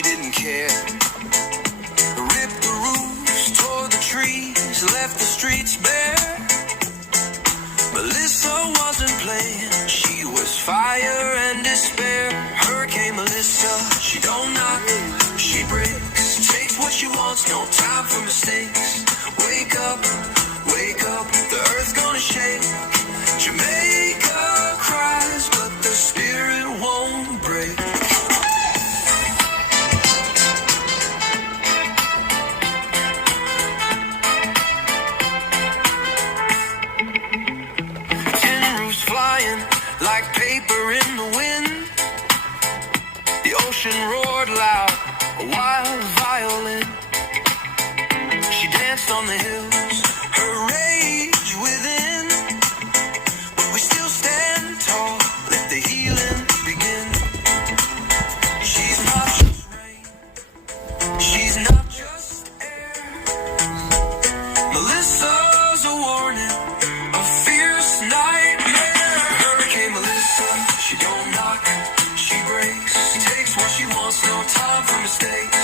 she didn't care. Ripped the roofs, tore the trees, left the streets bare. Melissa wasn't playing, she was fire and despair. Hurricane Melissa, she don't knock, she breaks. Takes what she wants, no time for mistakes. Wake up, the earth's gonna shake. Jamaica cries, but the spirit won't break. Tin roofs flying like paper in the wind. The ocean roared loud, a wild violin. She danced on the hills, her rage within. But we still stand tall, let the healing begin. She's not just rain, she's not just air. Melissa's a warning, a fierce nightmare. Hurricane Melissa, she don't knock, she breaks. Takes what she wants, no time for mistakes.